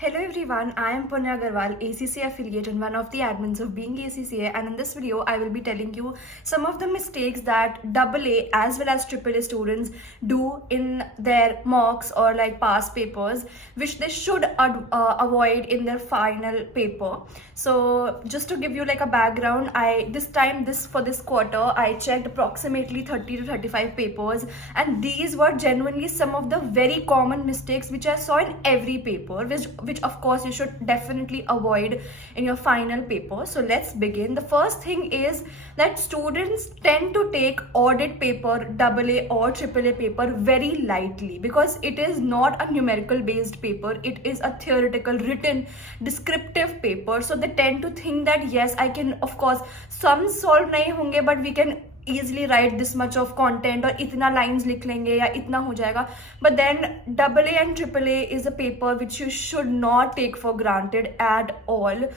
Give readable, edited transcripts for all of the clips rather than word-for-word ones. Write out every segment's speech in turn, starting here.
Hello everyone, I am Punya Agarwal, ACCA affiliate and one of the admins of Being ACCA, and in this video I will be telling you some of the mistakes that AA as well as AAA students do in their mocks or like past papers, which they should avoid in their final paper. So just to give you like a background, for this quarter I checked approximately 30 to 35 papers, and these were genuinely some of the very common mistakes which I saw in every paper, which of course you should definitely avoid in your final paper. So let's begin. The first thing is that students tend to take audit paper, AA or AAA paper very lightly because it is not a numerical based paper, it is a theoretical written descriptive paper. So they tend to think that yes, I can, of course some solve nahi honge, but we can easily write this much of content or itna lines likh lenge ya itna ho jayega. But then AA and AAA is a paper which you should not take for granted at all.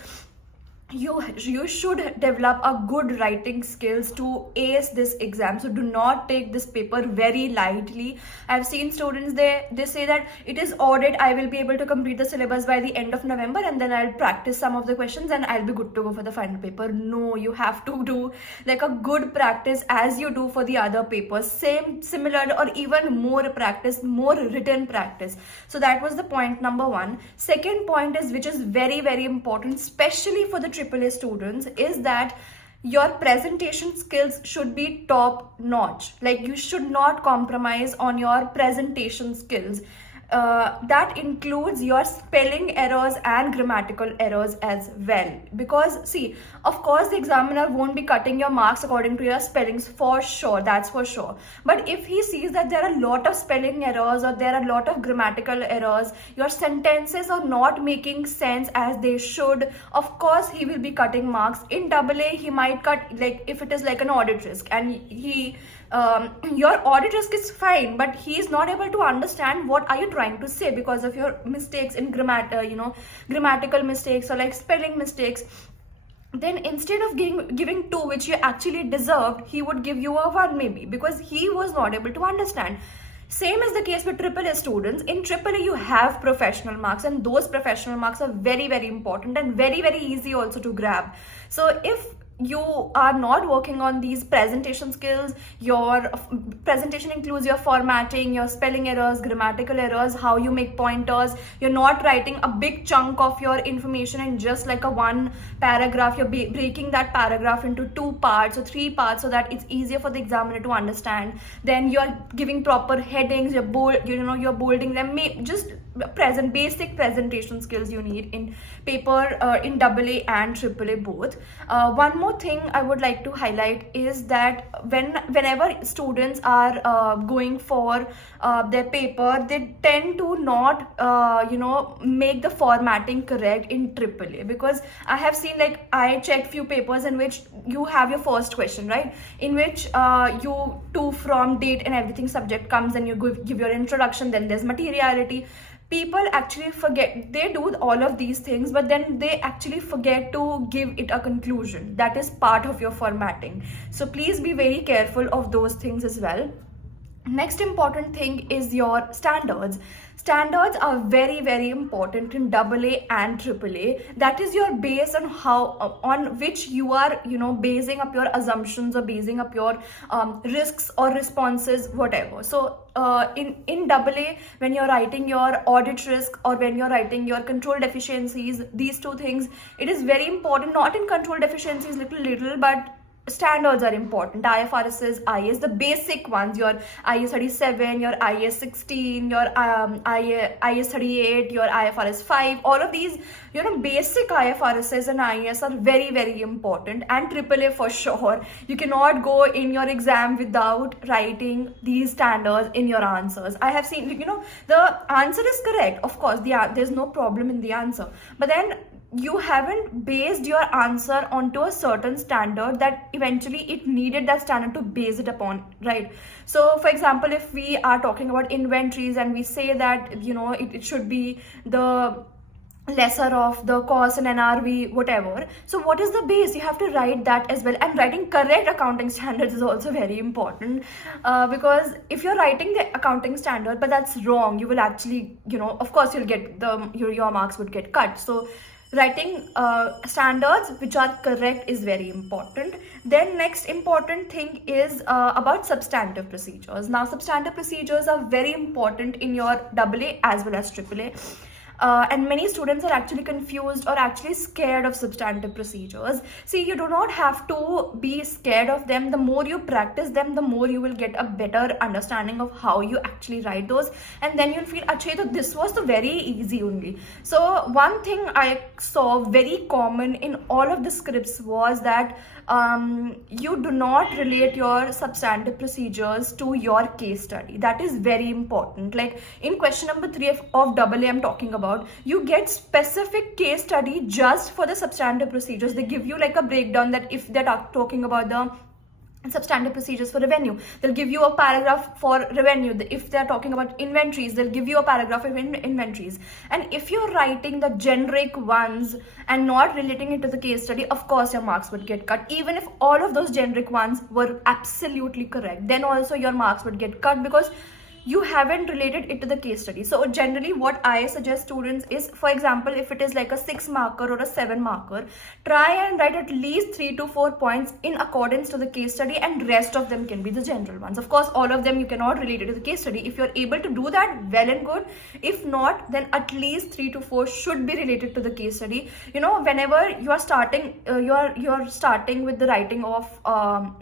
You should develop a good writing skills to ace this exam, so do not take this paper very lightly. I've seen students, they say that it is audit, I will be able to complete the syllabus by the end of November and then I'll practice some of the questions and I'll be good to go for the final paper. No, you have to do like a good practice as you do for the other papers, similar or even more practice, more written practice. So that was the point number one. Second point is, which is very very important especially for the AAA students, is that your presentation skills should be top notch. Like you should not compromise on your presentation skills. That includes your spelling errors and grammatical errors as well, because see, of course the examiner won't be cutting your marks according to your spellings for sure, that's for sure. But if he sees that there are a lot of spelling errors or there are a lot of grammatical errors, your sentences are not making sense as they should, of course he will be cutting marks. In AA he might cut, like if it is like an audit risk and your audit risk is fine, but he is not able to understand what are you trying to say because of your mistakes in grammatical mistakes or like spelling mistakes. Then instead of giving 2 which you actually deserved, he would give you a 1 maybe because he was not able to understand. Same is the case with AAA students. In AAA you have professional marks, and those professional marks are very very important and very very easy also to grab. So if you are not working on these presentation skills, your presentation includes your formatting, your spelling errors, grammatical errors, how you make pointers, you're not writing a big chunk of your information in just like a 1 paragraph, you're breaking that paragraph into 2 parts or 3 parts so that it's easier for the examiner to understand. Then you're giving proper headings, you're bolding them. Just basic presentation skills you need in paper in AA and AAA both. One more thing I would like to highlight is that whenever students are going for their paper, they tend to not make the formatting correct in AAA, because I have seen, like I checked few papers in which you have your first question, right, in which you to from date and everything subject comes and you give your introduction, then there's materiality. People actually forget, they do all of these things, but then they actually forget to give it a conclusion. That is part of your formatting, so please be very careful of those things as well. Next important thing is your standards. Standards are very very important in AA and AAA. That is your base on on which you are basing up your assumptions or basing up your risks or responses, whatever. So in AA, when you're writing your audit risk or when you're writing your control deficiencies, these 2 things, it is very important. Not in control deficiencies little, but standards are important. IFRSs, IAS, the basic ones, your IAS 37, your IAS 16, your IAS 38, your IFRS 5, all of these basic IFRSs and IAS are very very important. And AAA for sure, you cannot go in your exam without writing these standards in your answers. I have seen, the answer is correct, of course, there's no problem in the answer, but then you haven't based your answer onto a certain standard that eventually it needed that standard to base it upon, right? So for example, if we are talking about inventories and we say that it should be the lesser of the cost and NRV, whatever. So what is the base? You have to write that as well. And writing correct accounting standards is also very important, because if you're writing the accounting standard but that's wrong, you will actually, of course you'll get your marks would get cut. So writing standards which are correct is very important. Then next important thing is about substantive procedures. Now substantive procedures are very important in your AA as well as AAA. And many students are actually confused or actually scared of substantive procedures. See, you do not have to be scared of them. The more you practice them, the more you will get a better understanding of how you actually write those, and then you'll feel, Achha, this was the very easy only. So one thing I saw very common in all of the scripts was that you do not relate your substantive procedures to your case study. That is very important. Like in question number 3 of AA I'm talking about, you get specific case study just for the substantive procedures. They give you like a breakdown that if they're talking about the substantive procedures for revenue, they'll give you a paragraph for revenue. If they're talking about inventories, they'll give you a paragraph of inventories. And if you're writing the generic ones and not relating it to the case study, of course your marks would get cut. Even if all of those generic ones were absolutely correct, then also your marks would get cut because you haven't related it to the case study. So generally what I suggest students is, for example, if it is like a 6 marker or a 7 marker, try and write at least 3 to 4 points in accordance to the case study, and rest of them can be the general ones. Of course, all of them you cannot relate it to the case study. If you're able to do that, well and good. If not, then at least 3 to 4 should be related to the case study. Whenever you are starting, you're starting with the writing of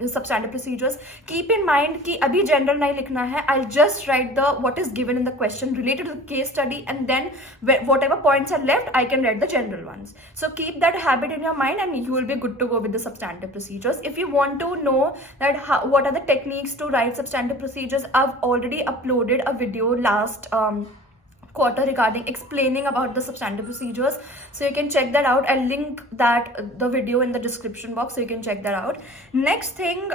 substantive procedures, keep in mind कि अभी general नहीं लिखना है. I'll just write what is given in the question related to the case study, and then whatever points are left, I can write the general ones. So keep that habit in your mind and you will be good to go with the substantive procedures. If you want to know that what are the techniques to write substantive procedures, I've already uploaded a video last quarter regarding explaining about the substantive procedures, so you can check that out. I'll link the video in the description box, so you can check that out. Next thing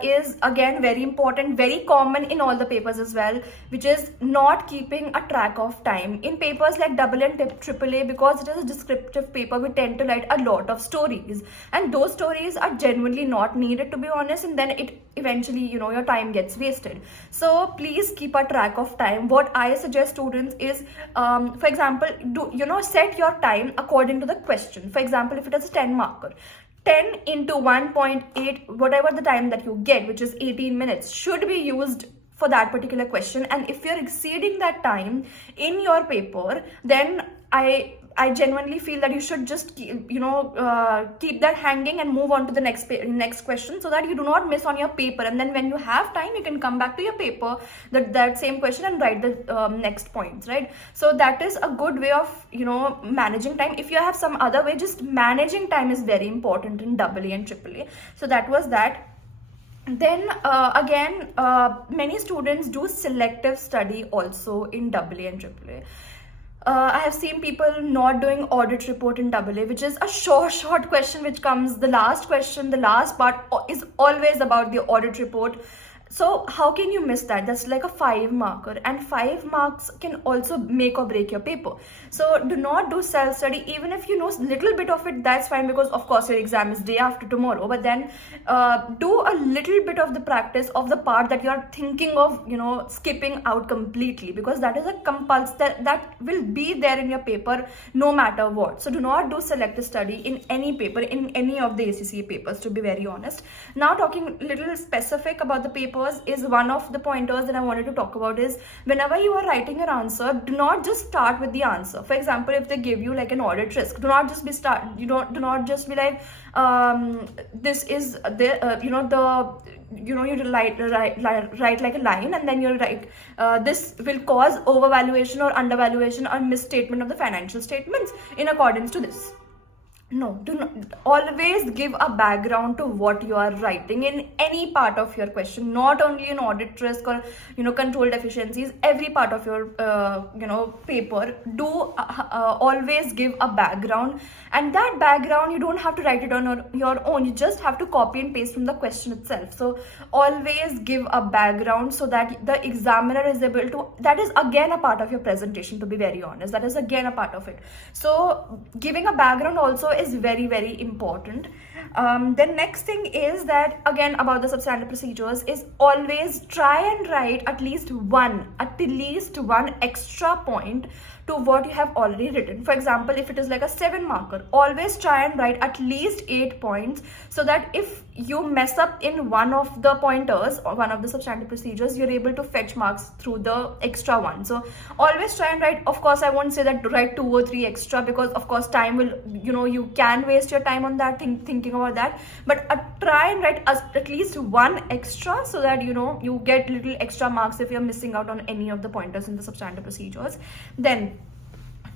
is again very important, very common in all the papers as well, which is not keeping a track of time. In papers like AA and AAA, because it is a descriptive paper, we tend to write a lot of stories, and those stories are genuinely not needed, to be honest, and then it eventually, your time gets wasted. So please keep a track of time. What I suggest students is, for example, set your time according to the question. For example, if it is a 10 marker, 10 into 1.8, whatever the time that you get, which is 18 minutes, should be used for that particular question. And if you're exceeding that time in your paper, then I genuinely feel that you should just keep that hanging and move on to the next question, so that you do not miss on your paper. And then when you have time, you can come back to your paper, that same question, and write the next points, right? So that is a good way of managing time. If you have some other way, just managing time is very important in AA and AAA. So that was that. Then again, many students do selective study also in AA and AAA. I have seen people not doing audit report in AA, which is a short question which comes, the last question, the last part is always about the audit report. So how can you miss that? That's like a 5 marker, and 5 marks can also make or break your paper. So do not do self-study. Even if you know little bit of it, that's fine, because of course your exam is day after tomorrow. But then do a little bit of the practice of the part that you are thinking of skipping out completely, because that is a compulsion that will be there in your paper no matter what. So do not do selective study in any paper, in any of the ACCA papers, to be very honest. Now talking little specific about the paper is one of the pointers that I wanted to talk about is, whenever you are writing your answer, do not just start with the answer. For example, if they give you like an audit risk, do not just be do not just be like, this is the you write like a line, and then you'll write this will cause overvaluation or undervaluation or misstatement of the financial statements in accordance to this. No, do not always give a background to what you are writing in any part of your question, not only in audit risk or control deficiencies. Every part of your paper, do always give a background, and that background you don't have to write it on your own. You just have to copy and paste from the question itself. So always give a background so that the examiner is able to. That is again a part of your presentation. To be very honest, that is again a part of it. So giving a background also is very, very important. The next thing is that, again, about the substantive procedures, is always try and write at least one extra point to what you have already written. For example, if it is like a 7 marker, always try and write at least 8 points, so that if you mess up in one of the pointers or one of the substantive procedures, you're able to fetch marks through the extra one. So always try and write. Of course, I won't say that write 2 or 3 extra, because of course time will, you can waste your time on that, thinking about that. But try and write at least one extra, so that you get little extra marks if you're missing out on any of the pointers in the substantive procedures. Then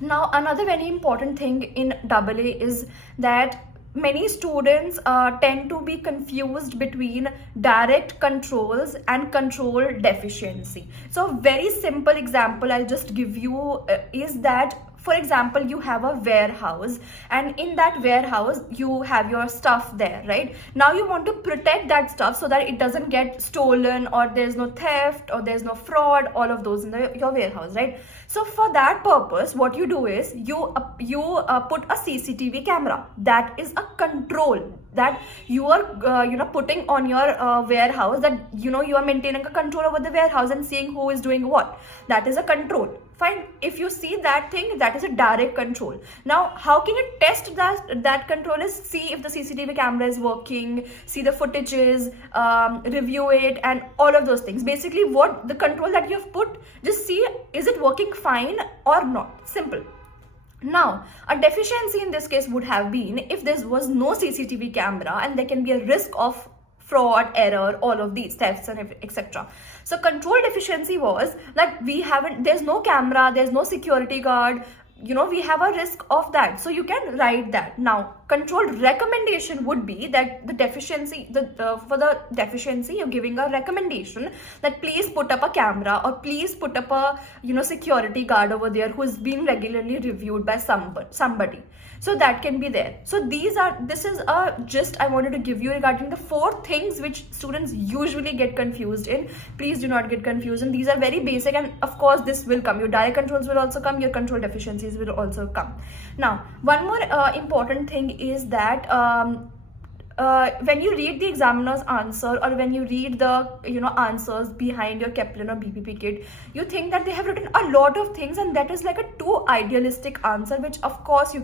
now another very important thing in AA is that many students tend to be confused between direct controls and control deficiency. So very simple example I'll just give you is that, for example, you have a warehouse, and in that warehouse you have your stuff there, right? Now you want to protect that stuff so that it doesn't get stolen, or there's no theft, or there's no fraud, all of those in your warehouse, right? So for that purpose, what you do is you put a CCTV camera. That is a control that you are putting on your warehouse, that you are maintaining a control over the warehouse and seeing who is doing what. That is a control. Fine. If you see that thing, that is a direct control. Now, how can you test that control? Is see if the CCTV camera is working, see the footages, review it, and all of those things. Basically, what the control that you have put, just see, is it working fine or not? Simple. Now, a deficiency in this case would have been if there was no CCTV camera, and there can be a risk of fraud, error, all of these thefts and etc. So control deficiency was that there's no camera, there's no security guard, we have a risk of that. So you can write that. Now, control recommendation would be that the deficiency, for the deficiency, you're giving a recommendation that please put up a camera, or please put up a security guard over there who is being regularly reviewed by somebody. So that can be there. So this is a gist I wanted to give you regarding the 4 things which students usually get confused in. Please do not get confused, and these are very basic, and of course this will come. Your direct controls will also come, your control deficiencies will also come. Now, one more important thing is that when you read the examiner's answer, or when you read the answers behind your Kaplan or BPP kit, you think that they have written a lot of things, and that is like a too idealistic answer, which of course you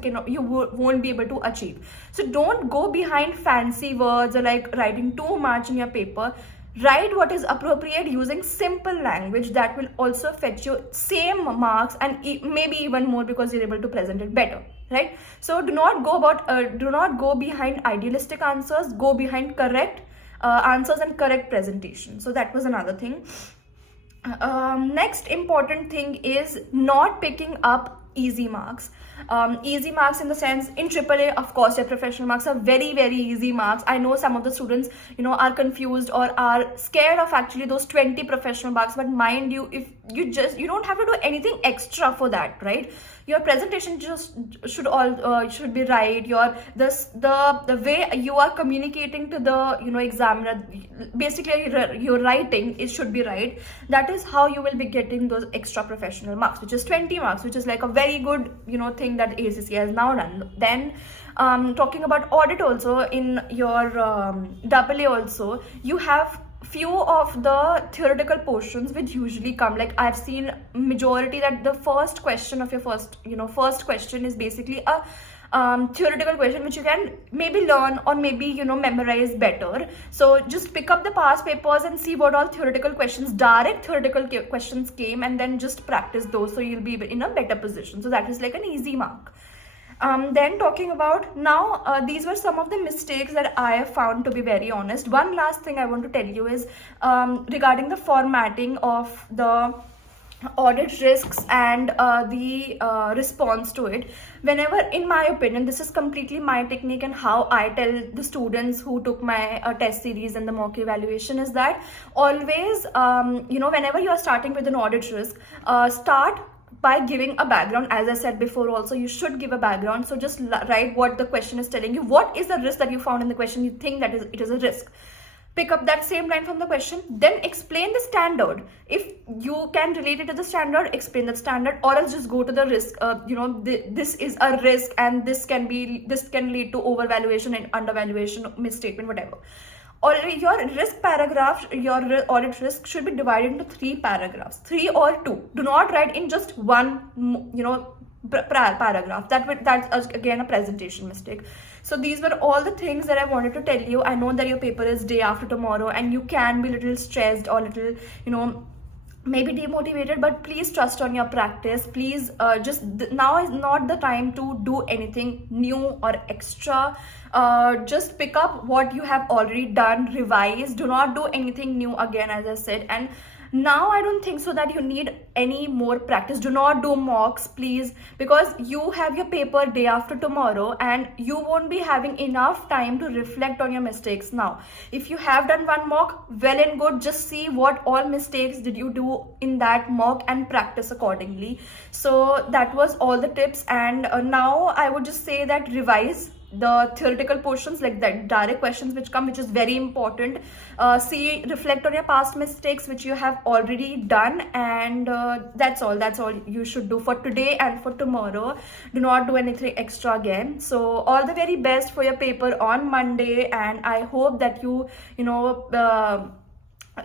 won't be able to achieve. So don't go behind fancy words or like writing too much in your paper. Write what is appropriate using simple language. That will also fetch you same marks, and maybe even more, because you're able to present it better, right? So do not go behind idealistic answers. Go behind correct answers and correct presentation. So that was another thing. Next important thing is not picking up easy marks. Easy marks in the sense, in AAA, of course, your professional marks are very, very easy marks. I know some of the students, are confused or are scared of actually those 20 professional marks. But mind you, if you don't have to do anything extra for that, right? Your presentation just should be right. The way you are communicating to the examiner, basically your writing should be right. That is how you will be getting those extra professional marks, which is 20 marks, which is like a very good thing that ACC has now done. Then talking about audit also, in your AA also, you have few of the theoretical portions which usually come. Like I've seen majority that the first question of your first question is basically a theoretical question which you can maybe learn or maybe memorize better. So just pick up the past papers and see what all theoretical questions, direct theoretical questions came, and then just practice those, so you'll be in a better position. So that is like an easy mark. Then talking about now, these were some of the mistakes that I have found, to be very honest. One last thing I want to tell you is regarding the formatting of the audit risks and the response to it. Whenever, in my opinion, this is completely my technique and how I tell the students who took my test series and the mock evaluation, is that always, whenever you are starting with an audit risk, start by giving a background. As I said before also, you should give a background. So just write what the question is telling you. What is the risk that you found in the question? You think that it is a risk. Pick up that same line from the question, then explain the standard. If you can relate it to the standard, explain that standard, or else just go to the risk. This is a risk, and this can lead to overvaluation and undervaluation, misstatement, whatever. Or your risk paragraph, your audit risk should be divided into 3 paragraphs, 3 or 2. Do not write in just one, paragraph. That's again a presentation mistake. So these were all the things that I wanted to tell you. I know that your paper is day after tomorrow and you can be a little stressed or little, maybe demotivated, but please trust on your practice. Please, now is not the time to do anything new or extra. Just pick up what you have already done, revise. Do not do anything new again, as I said. And now I don't think so that you need any more practice. Do not do mocks, please, because you have your paper day after tomorrow and you won't be having enough time to reflect on your mistakes. Now, if you have done one mock, well and good. Just see what all mistakes did you do in that mock and practice accordingly. So that was all the tips. And now I would just say that revise the theoretical portions, like that direct questions which come, which is very important. Reflect on your past mistakes which you have already done, and that's all you should do for today and for tomorrow. Do not do anything extra again. So all the very best for your paper on Monday, and I hope that you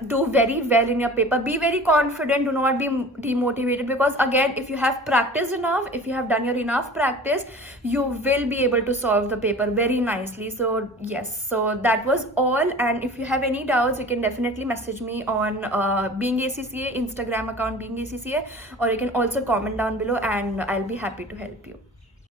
do very well in your paper. Be very confident. Do not be demotivated, because again, if you have practiced enough, if you have done your enough practice, you will be able to solve the paper very nicely. So yes, so that was all. And if you have any doubts, you can definitely message me on Being ACCA Instagram account, Being ACCA, or you can also comment down below and I'll be happy to help you.